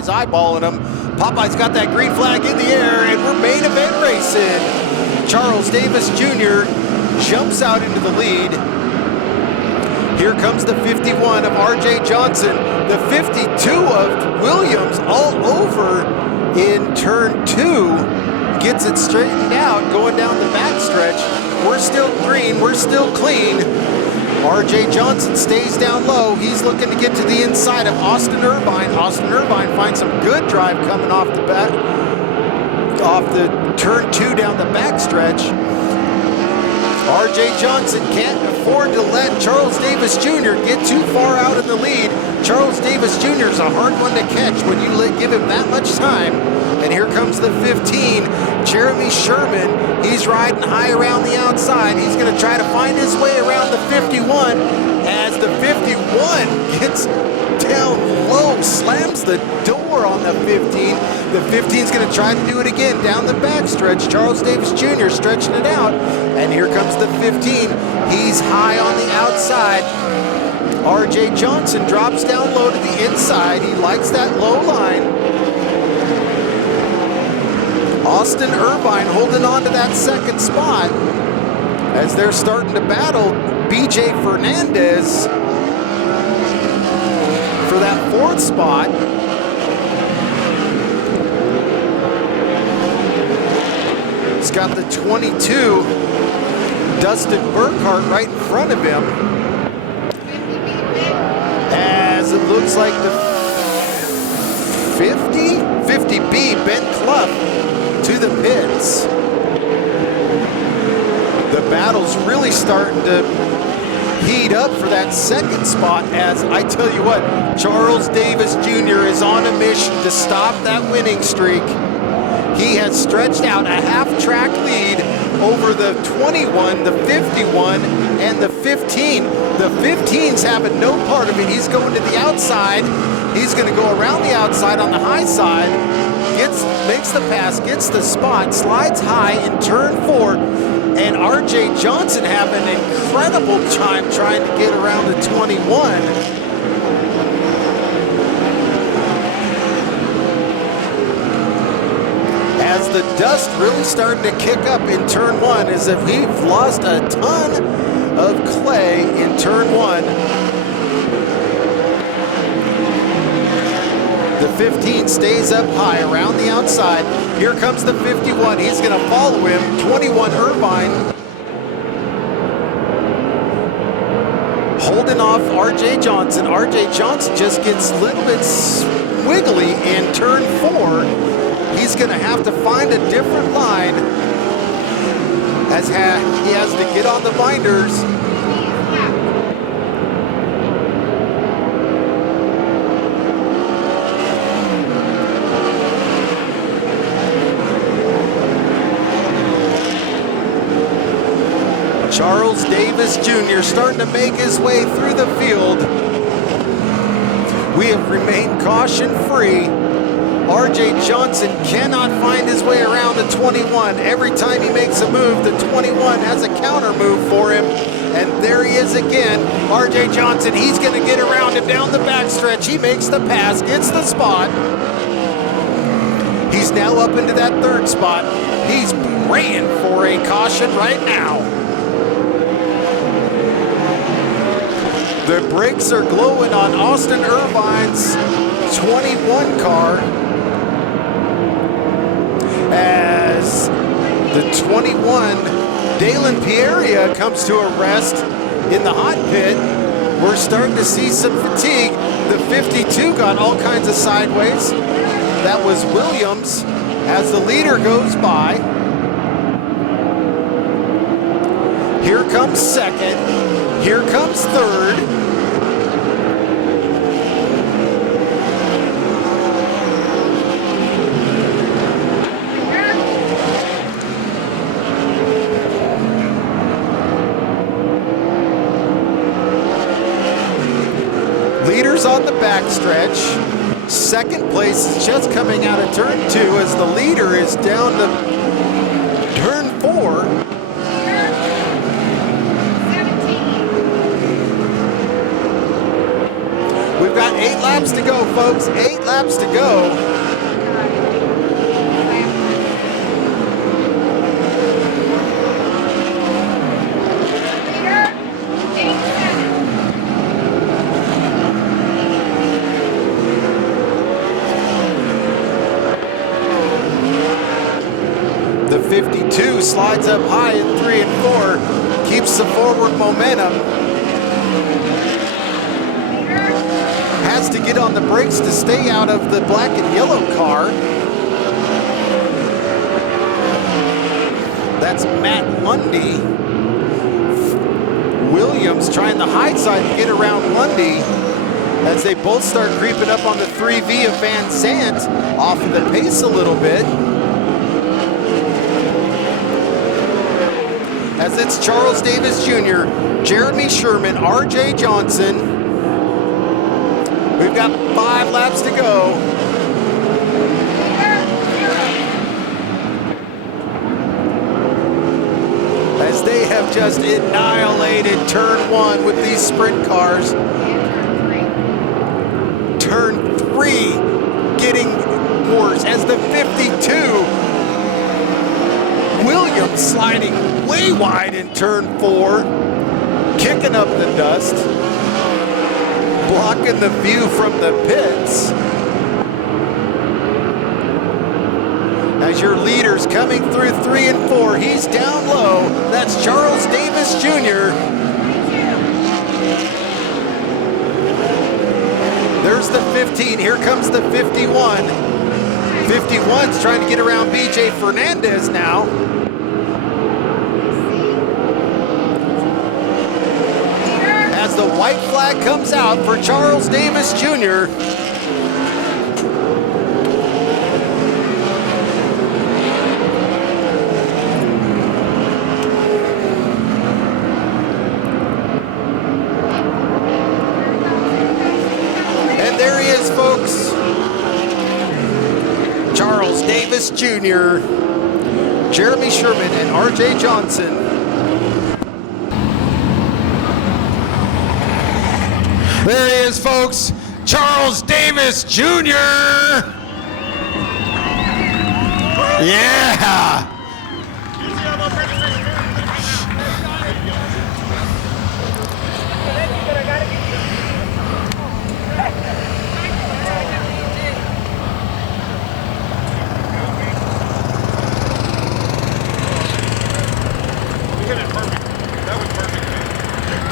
Popeye's eyeballing him. Popeye's got that green flag in the air, and we're main event racing. Charles Davis Jr. jumps out into the lead. Here comes the 51 of R.J. Johnson, the 52 of Williams all over in turn 2. Gets it straightened out going down the backstretch. We're still green, we're still clean. R.J. Johnson stays down low. He's looking to get to the inside of Austin Irvine. Austin Irvine finds some good drive coming off the back, off the turn 2 down the backstretch. R.J. Johnson can't afford to let Charles Davis Jr. get too far out in the lead. Charles Davis Jr. is a hard one to catch when you give him that much time. And here comes the 15, Jeremy Sherman. He's riding high around the outside. He's going to try to find his way around the 51 as the 51 gets down low, slams the door on the 15. The 15's going to try to do it again down the backstretch. Charles Davis Jr. stretching it out. And here comes the 15. He's high on the outside. R.J. Johnson drops down low to the inside. He likes that low line. Austin Irvine holding on to that second spot as they're starting to battle B.J. Fernandez for that 4th spot. He's got the 22, Dustin Burkhart, right in front of him. As it looks like the 50B, Ben Clough to the pits. The battle's really starting to heat up for that second spot, as I tell you what, Charles Davis Jr. is on a mission to stop that winning streak. He has stretched out a half-track lead over the 21, the 51, and the 15. The 15's having no part of it. He's going to the outside. He's going to go around the outside on the high side, makes the pass, gets the spot, slides high in turn 4, and R.J. Johnson having an incredible time trying to get around the 21. As the dust really starting to kick up in turn 1, as if we've lost a ton of clay in turn 1. The 15 stays up high around the outside. Here comes the 51. He's going to follow him. 21 Irvine holding off R.J. Johnson. R.J. Johnson just gets a little bit wiggly in turn 4. He's going to have to find a different line as he has to get on the binders. Charles Davis Jr. starting to make his way through the field. We have remained caution-free. R.J. Johnson cannot find his way around the 21. Every time he makes a move, the 21 has a counter move for him. And there he is again. R.J. Johnson, he's going to get around him down the backstretch. He makes the pass, gets the spot. He's now up into that 3rd spot. He's praying for a caution right now. The brakes are glowing on Austin Irvine's 21 car as the 21, Dalen Pieria, comes to a rest in the hot pit. We're starting to see some fatigue. The 52 got all kinds of sideways. That was Williams as the leader goes by. Here comes 2nd. Here comes 3rd. Leaders on the backstretch. 2nd place is just coming out of turn 2 as the leader is down to turn 4. We've got 8 laps to go, folks. 8 laps to go. The 52 slides up high in 3 and 4, keeps the forward momentum. Has to get on the brakes to stay out of the black and yellow car. That's Matt Lundy. Williams trying the high side to get around Lundy as they both start creeping up on the 3V of Van Sant, off of the pace a little bit. As it's Charles Davis Jr., Jeremy Sherman, RJ Johnson. We've got 5 laps to go. As they have just annihilated turn 1 with these sprint cars. Turn 3 getting worse as the 52. Williams sliding way wide in turn 4, kicking up the dust, blocking the view from the pits. As your leader's coming through 3 and 4, he's down low. That's Charles Davis Jr. There's the 15, here comes the 51. 51's trying to get around BJ Fernandez now. As the white flag comes out for Charles Davis Jr. And there he is, folks. Charles Davis Jr., Jeremy Sherman, and RJ Johnson. There he is, folks. Charles Davis Jr. Yeah.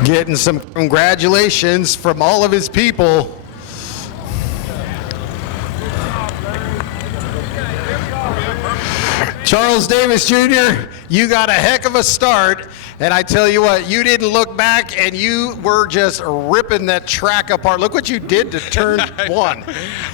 Getting some congratulations from all of his people. Charles Davis Jr., you got a heck of a start. And I tell you what, you didn't look back and you were just ripping that track apart. Look what you did to turn 1.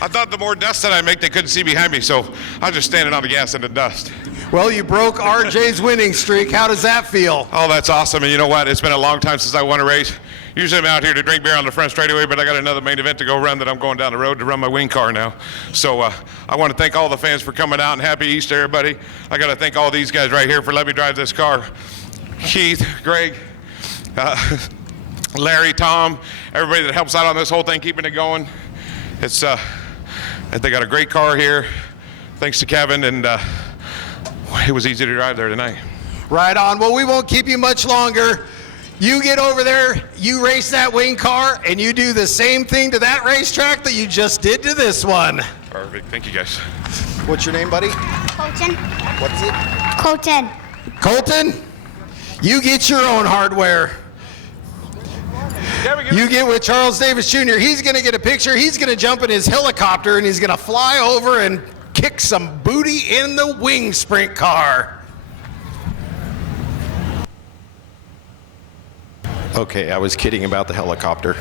I thought the more dust that I make, they couldn't see behind me, so I was just standing on the gas in the dust. Well, you broke RJ's winning streak. How does that feel? Oh, that's awesome. And you know what? It's been a long time since I won a race. Usually I'm out here to drink beer on the front straightaway, but I got another main event to go run that I'm going down the road to run my wing car now. So I want to thank all the fans for coming out, and happy Easter, everybody. I got to thank all these guys right here for letting me drive this car. Keith, Greg, Larry, Tom, everybody that helps out on this whole thing, keeping it going. It's they got a great car here. Thanks to Kevin, and it was easy to drive there tonight. Right on. Well, we won't keep you much longer. You get over there, you race that wing car, and you do the same thing to that racetrack that you just did to this one. Perfect. Thank you, guys. What's your name, buddy? Colton. What is it? Colton. Colton, you get your own hardware. You get with Charles Davis Jr. He's going to get a picture. He's going to jump in his helicopter, and he's going to fly over and kick some booty in the wing sprint car. Okay, I was kidding about the helicopter.